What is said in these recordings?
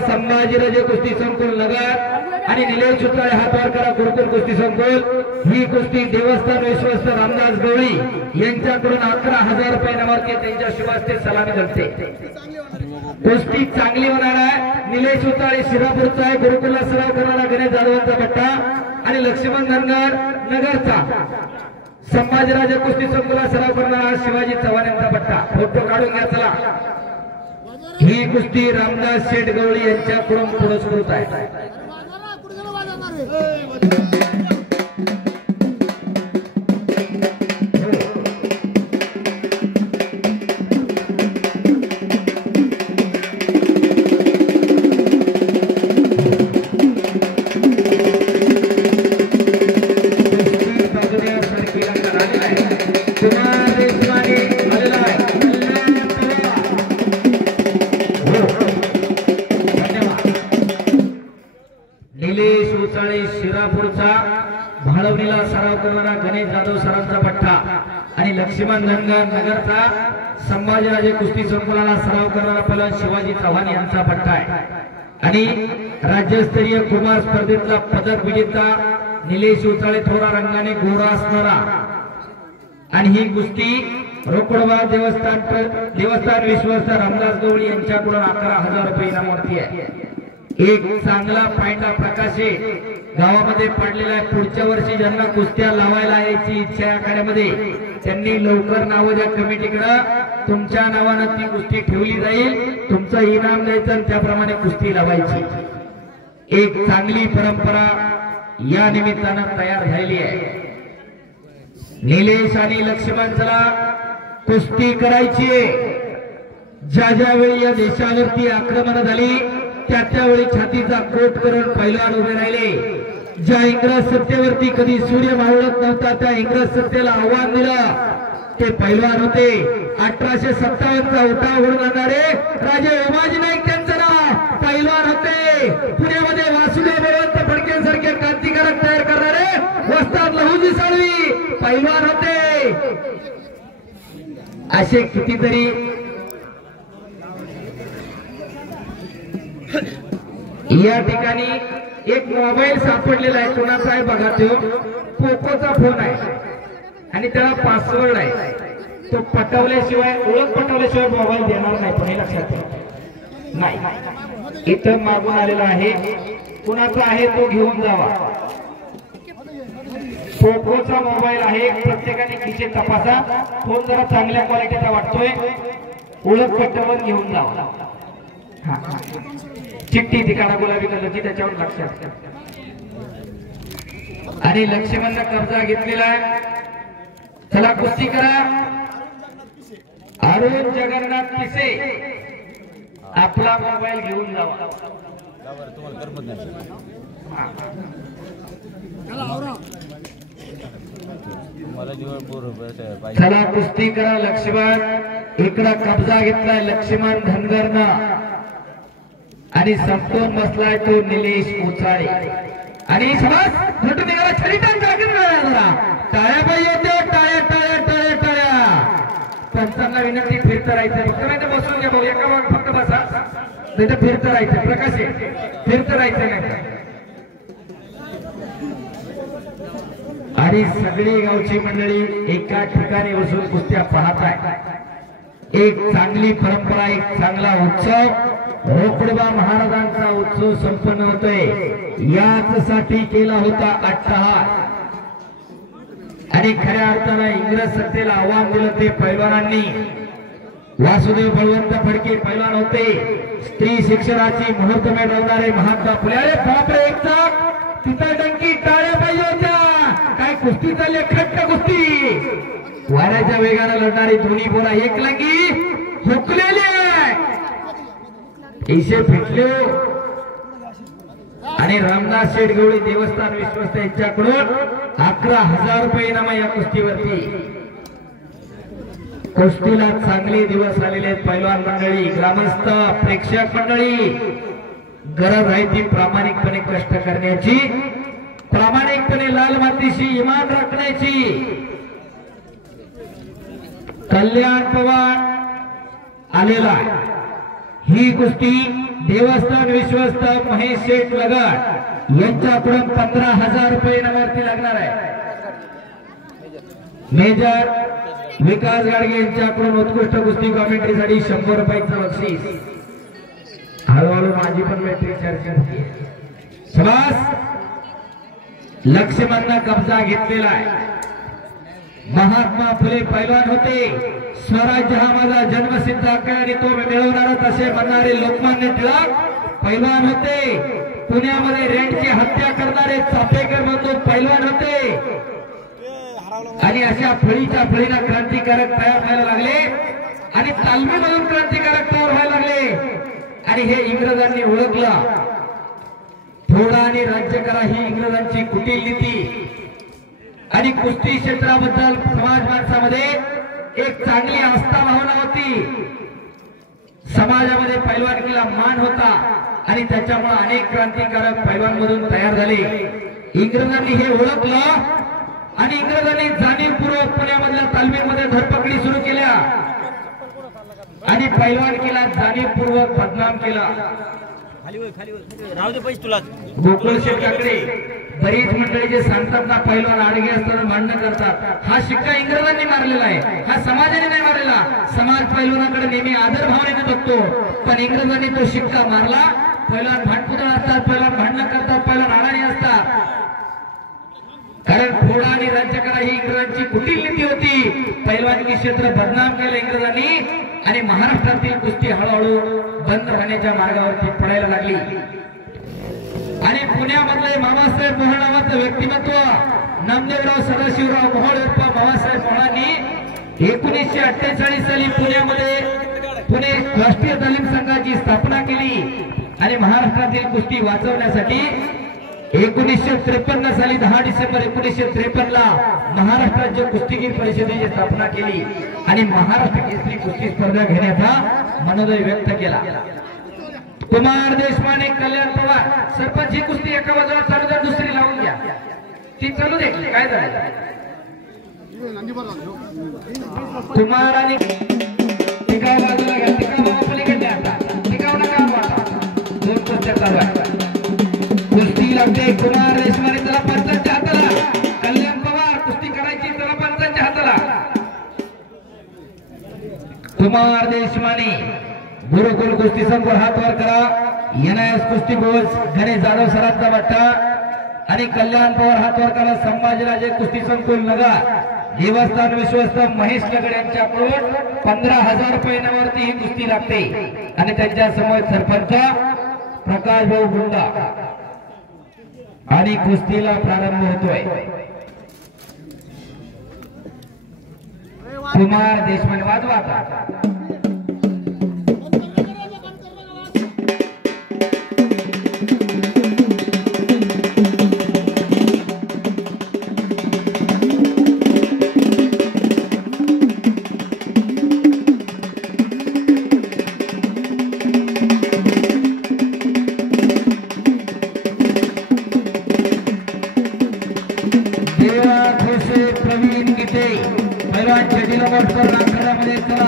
संभाजीराजे कुस्ती संकुल नगर आणि निलेश सुताळे हातवर करा गुरुकुल कुस्ती संकुल। ही कुस्ती देवस्थान विश्वस्त रामदास गवळी यांच्याकडून 11,000 रुपये इनामाची त्यांच्या शुभास्ते सलामी घडते। कुस्ती चांगली होणार आहे। निलेश सुताळे शिरापूरचा आहे, गुरुकुलला सराव करणारा गणेश जाधवांचा पट्टा आणि लक्ष्मण धनगर नगरचा संभाजीराजे कुस्ती संकुला सराव करणारा शिवाजी चव्हाण यांचा पट्टा। फोटो काढून घ्या चला। ही कुस्ती रामदास शेठ गवळी यांच्याकडून पुरस्कृत आहे। भाळवणीला सराव करणारा गणेश जाधव सरांचा पट्टा आणि लक्ष्मण धनगर नगरचा संभाजीराजे कुस्ती संकुलाला सराव करणारा पहलवान शिवाजी चव्हाण यांचा पट्टा आहे। आणि राज्यस्तरीय कुमार स्पर्धेतला पदक विजेता निलेश उचाळे थोरा रंगाने गोरा असणारा आणि ही कुस्ती रोकडवा देवस्थान विश्वस्त रामदास गवळी यांच्याकडून 11,000 रुपये इनामावरती आहे। एक चांगला फायदा प्रकाशे गावामध्ये पडलेला आहे। पुढच्या वर्षी ज्यांना कुस्त्या लावायला यायची इच्छा आहे आखाड्यामध्ये त्यांनी लवकर नाव द्या कमिटीकडे। तुमच्या नावाने ती कुस्ती ठेवली जाईल, तुमचं इनाम द्यायचं आणि त्याप्रमाणे कुस्ती लावायची। एक चांगली परंपरा या निमित्तानं तयार झालेली आहे। निलेश आणि लक्ष्मणला कुस्ती करायची आहे। ज्या ज्यावेळी या देशावरती आक्रमण झाली त्यावेळी छातीचा कोट करून पैलवान उभे राहिले। ज्या इंग्रज सत्तेवरती कधी सूर्य मावळत नव्हता त्या इंग्रज सत्तेला आव्हान दिलं ते पैलवान होते। 1857चा उठाव घडवून आणणारे राजे उमाजी नाईक त्यांचं नाव पैलवान होते। पुण्यामध्ये वासुदेव बळवंत फडकेंसारखे क्रांतिकारक तयार करणारे वस्ताद लहुजी साळवी पैलवान होते। असे कितीतरी या ठिकाणी एक मोबाईल सापडलेला आहे। कोणाचा आहे बघा, तो पोकोचा फोन आहे आणि त्याला पासवर्ड आहे। तो पटवल्याशिवाय ओळख पटवल्याशिवाय मोबाईल देणार नाही, पण लक्षात ठेवा नाही। इथं मागून आलेला आहे, कोणाचा आहे तो घेऊन जावा। पोकोचा मोबाईल आहे, प्रत्येकाने खिसे तपासा। फोन जरा चांगल्या क्वालिटीचा वाटतोय, ओळख पटवून घेऊन जावा। चिठ्ठी ठिकाणा गुलाबी कलरची त्याच्यावर लक्षात ठेवा। आणि लक्ष्मणने कब्जा घेतलेला आहे। चला कुस्ती करा। अरुण जगन्नाथ पिसे आपला मोबाईल घेऊन जावा। चला कुस्ती करा। लक्ष्मण इकडा कब्जा घेतलाय लक्ष्मण धनगरनं आणि संपूर्ण बसलाय तो निलेश उचाळे आणि समाज घटून निघाला। छडीटान टाळ्या पाहिजे होत्या, टाळ्या टाळ्या टाळ्या टाळ्या। पंचांना विनंती फिरत राहायचं, फक्त नाही तर बसून घ्या भाऊ, एका भाग फक्त बसा, नाही तर फिरत राहायचं। प्रकाश फिरत राहायचं नाही। आणि सगळी गावची मंडळी एका ठिकाणी बसून कुस्त्या पाहत आहे। एक चांगली परंपरा, एक चांगला उत्सव रोकडबा महाराजांचा उत्सव संपन्न होतोय। याच साठी केला होता अट्टहास आणि खऱ्या अर्थानं इंग्रज सत्तेला आव्हान दिलं ते पैलवानांनी। वासुदेव बळवंत फडके पैलवान होते। स्त्री शिक्षणाची मुहूर्त मिळवणारे महात्मा फुले, अरे बापरे एक चाक तिथं डंकी, टाळ्या पाहिजे होत्या। काय कुस्ती चालली, खट्ट कुस्ती। वाऱ्याच्या वेगानं लढणारी दोन्ही बोरा एक लंगी हुकलेली आहे, इसे फिटले। आणि रामदास शेठ गवळी देवस्थान विश्वस्त यांच्याकडून 11,000 रुपये इनाम या कुस्तीवरती। कुस्तीला चांगले दिवस आलेले आहेत। पैलवान मंडळी, ग्रामस्थ, प्रेक्षक मंडळी, गरज आहे ती प्रामाणिकपणे कष्ट करण्याची, प्रामाणिकपणे लाल मातीशी इमान राखण्याची। कल्याण पवार आलेला ही कुस्ती देवस्थान विश्वस्त महेश शेठ लगड यांच्याकडून 15,000 रुपये इनामावरती लागणार आहे। मेजर विकास गाडगे यांच्याकडून उत्कृष्ट कुस्ती कॉमेंट्रीसाठी 100 रुपयाचं बक्षीस। हळूहळू माझी पण मैत्री चर्चा होती। शाबास, लक्ष्मणने कब्जा घेतलेला आहे। महात्मा फुले पैलवान होते, स्वराज्य हा माझा जन्मसिद्ध हक्क आणि तो मिळवणारच असे म्हणणारे लोकमान्य टिळक पैलवान होते। पुण्यामध्ये रेंटची हत्या करणारे चापेकर बंधू पैलवान होते आणि अशा फळीच्या फळीला क्रांतिकारक तयार व्हायला लागले आणि तालमीमधून क्रांतिकारक तयार व्हायला लागले आणि हे इंग्रजांनी ओळखला। थोडा आणि राज्य करा ही इंग्रजांची कुटील नीती आणि कुस्ती क्षेत्राबद्दल समाज माणसामध्ये एक चांगली आस्था भावना होती। समाजामध्ये पैलवानकीला मान होता आणि त्याच्यामुळे अनेक क्रांतिकारक पैलवानमधून तयार झाले। इंग्रजांनी हे ओळखलं आणि इंग्रजांनी जाणीवपूर्वक पुण्यामधल्या तालमीमध्ये धरपकडी सुरू केल्या आणि पैलवानकीला जाणीवपूर्वक बदनाम केला। गोकुळ शेठाकडे बरीच मंडळी जे सांगतात ना पैलवान आडगे असतात भांडण करतात, हा शिक्का इंग्रजांनी मारलेला आहे, हा समाजाने नाही मारलेला। समाज पैलवानाकडे नेहमी आदर भावनेने बघतो, पण इंग्रजांनी तो शिक्का मारला। पैलवान भांडकुदळ असतात, पैलवान भांडण करतात, पैलवान अडाणी असतात, कारण फोडा आणि राज्य करा ही इंग्रजांची कुटील नीती होती। पैलवानकी क्षेत्र बदनाम केलं इंग्रजांनी आणि महाराष्ट्रातील कुस्ती हळूहळू बंद होण्याच्या मार्गावरती पडायला लागली आणि पुण्यामधले मामासाहेब मोहोळ नावाचं व्यक्तिमत्व नामदेवराव सदाशिवराव मोहोळ उर्फ मामासाहेब मोहोळांनी 1948 साली पुण्यामध्ये पुणे राष्ट्रीय तालीम संघाची स्थापना केली आणि महाराष्ट्रातील कुस्ती वाचवण्यासाठी 1953 साली 10 डिसेंबर 1953 ला महाराष्ट्र राज्य कुस्तीगीर परिषदेची स्थापना केली आणि महाराष्ट्र केसरी कुस्ती स्पर्धा घेण्याचा मनोदय व्यक्त केला। कुमार देशपांडे, कल्याण पवार, सरपंच ही कुस्ती एका बाजूला चालू द्या, दुसरी लावून घ्या, ती चालू दे, काय झालं? कुमार आणि एका बाजूला घ्या, एका पलीकडे आता एका नका वाटा, दोन कुस्त्या चालू आहेत। कुस्ती लागते कुमार देशपांडे, त्याला पंचांच्या हाताला, कल्याण पवार कुस्ती करायची त्याला पंचांच्या हाताला। कुमार देशपांडे गुरुकुल कुस्ती संघ हात वर करा, एनआयएस कुस्ती कोच गणेश जाधव सरांचा वाटा आणि कल्याण पवार हात वर करा, संभाजीराजे कुस्ती संकुल नगर देवस्थान विश्वस्त महेश लगड यांच्याकडून 15,000 रुपये इनामावरती ही कुस्ती लागते आणि त्यांच्या समोर सरपंच प्रकाश भाऊ गुंडा आणि कुस्तीला प्रारंभ होतोय। कुमार देशपांडे वाजवा आता। प्रवीण गीते पैलवान शेटीला मोठकर आखाड्यामध्ये चला।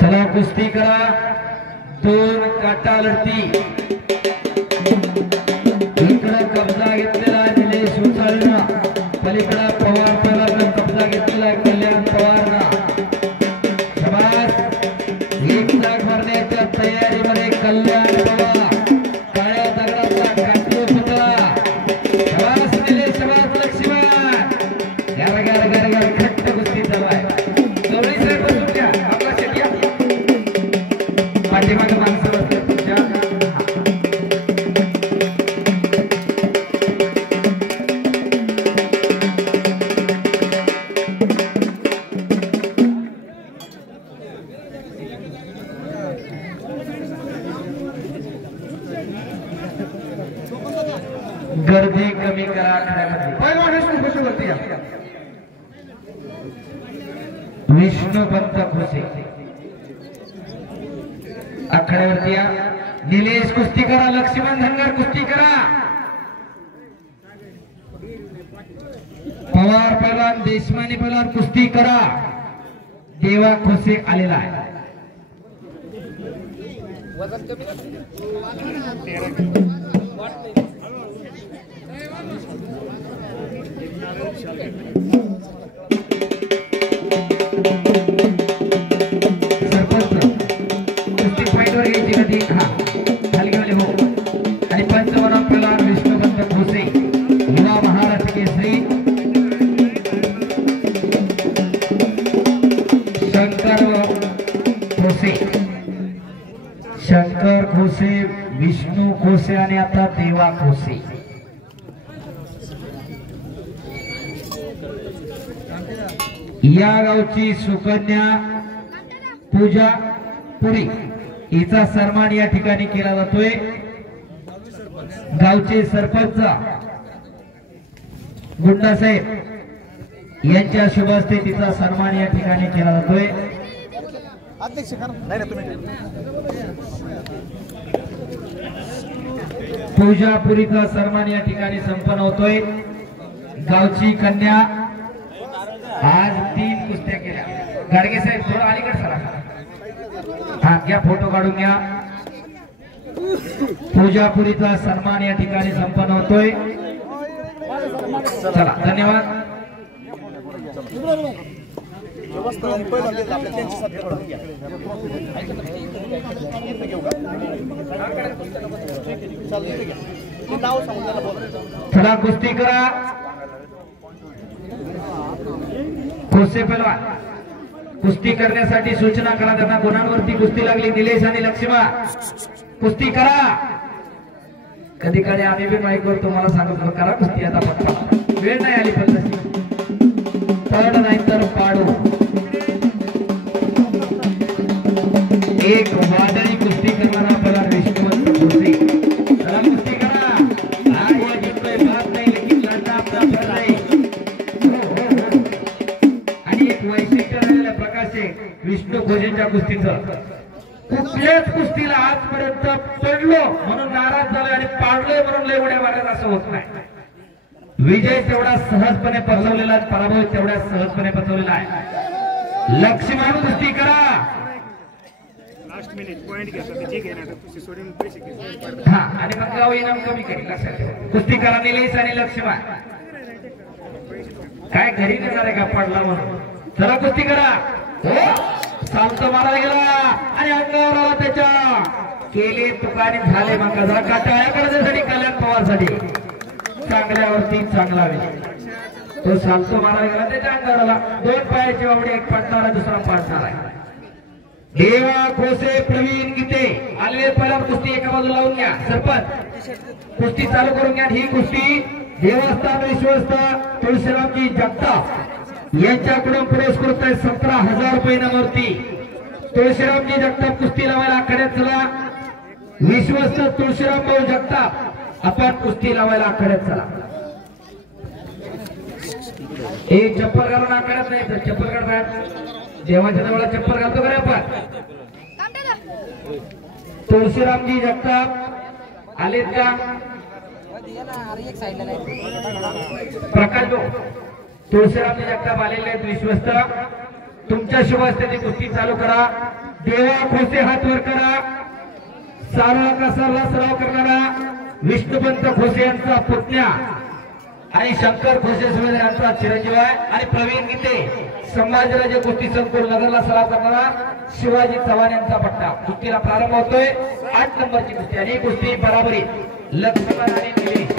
चला कुस्ती करा, दोन काटा लढती. इकडे कब्जा घेतलेला निलेश उचलना, पलीकडे पवार पवारनं कब्जा घेतलेला कल्याण पवारना. एक जाग भरण्याच्या तयारीमध्ये कल्याण पवार, काळ्या दगडाचा काटू पुतळा. शबास निलेश, शबास लक्ष्मण. गार खट्ट कुस्ती चालू आहे. गौरी साहेब बसून घ्या, आपला शेट्या पाठीमागे माणसं बसले तुमच्या. गर्दी कमी करा आखाड्यामध्ये. विष्णुपंत खुसे आखाड्यावरती या. निलेश कुस्ती करा, लक्ष्मण धनगर कुस्ती करा. पवार पहलवान, देशमाने पहलवान कुस्ती करा. देवा खुसे आलेला आहे. आणि पंचमनाथ पहलवान विष्णुपंत खुसे, युवा महाराष्ट्र केसरी. शंकर खोसे, विष्णू खोसे आणि आता देवा खोसे. या गावची सुकन्या पूजा पुरी हिचा सन्मान या ठिकाणी केला जातोय. गावचे सरपंच गुंडासाहेब यांच्या शुभ हस्ते तिचा सन्मान या ठिकाणी केला जातोय. पूजापुरीचा सन्मान या ठिकाणी संपन्न होतोय. गावची कन्या आज 3 कुस्त्या केल्या. गाडगे साहेब थोडं अलीकडे सरा. हा घ्या, फोटो काढून घ्या. पूजापुरीचा सन्मान या ठिकाणी संपन्न होतोय. चला, धन्यवाद. चला कुस्ती करा. खोसे पहलवान कुस्ती करण्यासाठी सूचना करा. त्यांना गुणांवरती कुस्ती लागली. निलेश आणि लक्ष्मा कुस्ती करा. कधी कधी आम्ही बी माईकवर तुम्हाला सांगतो करा कुस्ती. आता पटपट वेळ नाही आली पण पड नाही तर पाडू. एक वादळी कुस्ती करणारा पहिला विष्णुवंत कुस्ती. चला कुस्ती करा. हा या जिंकतोय बात नाही लेकिन लढणं आपला फर नाही. आणि एक वैशिष्ट्य राहिलेलं प्रकाश आहे विष्णू खोजेच्या कुस्तीचं. कुठल्याच कुस्तीला आजपर्यंत पडलो म्हणून नाराज झालोय आणि पाडलोय म्हणून लय उड्या मारल्यात असं होत नाही. विजय तेवढा सहजपणे पचवलेला आहे, पराभव तेवढ्या सहजपने पचवलेला आहे. लक्ष्मण कुस्ती करा. हा आणि मग गाव इनाम कमी करेल लक्षात ठेवा. कुस्ती करा निलेश आणि लक्ष्मण. काय घरी देणार आहे का पडला म्हणून. चला कुस्ती करा. हो सामत मारायला गेला आणि अंगावर आला त्याच्या. केले तुकाने झाले मग जरा काटाळ्या करण्यासाठी कल्याण पवारसाठी चांगल्यावरती चांगला विजय. तो सामतो मारायला गेला त्याच्या अंगावर आला. दोन पायाची वावडी, एक पाडणारा दुसरा पाडणार आहे. देवा खोसे प्रवीण गीते आले. पहिला कुस्ती एका बाजूला लावून घ्या. सरपंच कुस्ती चालू करून घ्या. ही कुस्ती देवस्थान विश्वस्त तुळशीरामजी जगताप यांच्याकडून पुरस्कृत आहे 17,000 रुपये इनामावरती. तुळशीरामजी जगताप कुस्ती लावायला आखाड्यात चला. विश्वस्त तुळशीराम भाऊ जगताप आपण कुस्ती लावायला आखाड्यात चला. एक चप्पल घालून आखाड्यात नाही तर चप्पल काढतात. देवाच्या जवळ चप्पल घालतो का रे आपण. तुळशीरामजी जगताप आलेत का. प्रकाश भाऊ तुळशीरामजी जगताप आलेले आहेत विश्वस्त. तुमच्या शुभ हस्ते कुस्ती चालू करा. देवा खोसे हात वर करा. सारा कसारला सराव करणारा विष्णुपंत खोसे यांचा पुतण्या आणि शंकर खोसे सुमेध यांचा चिरंजीव आहे. आणि प्रवीण गीते संभाजीराजे कुस्ती संकुल नगरला सराव करणारा शिवाजी चव्हाण यांचा पट्टा. कुस्तीला प्रारंभ होतोय. 8 नंबरची कुस्ती आणि कुस्ती बराबरी लक्ष्मण आणि निलेश.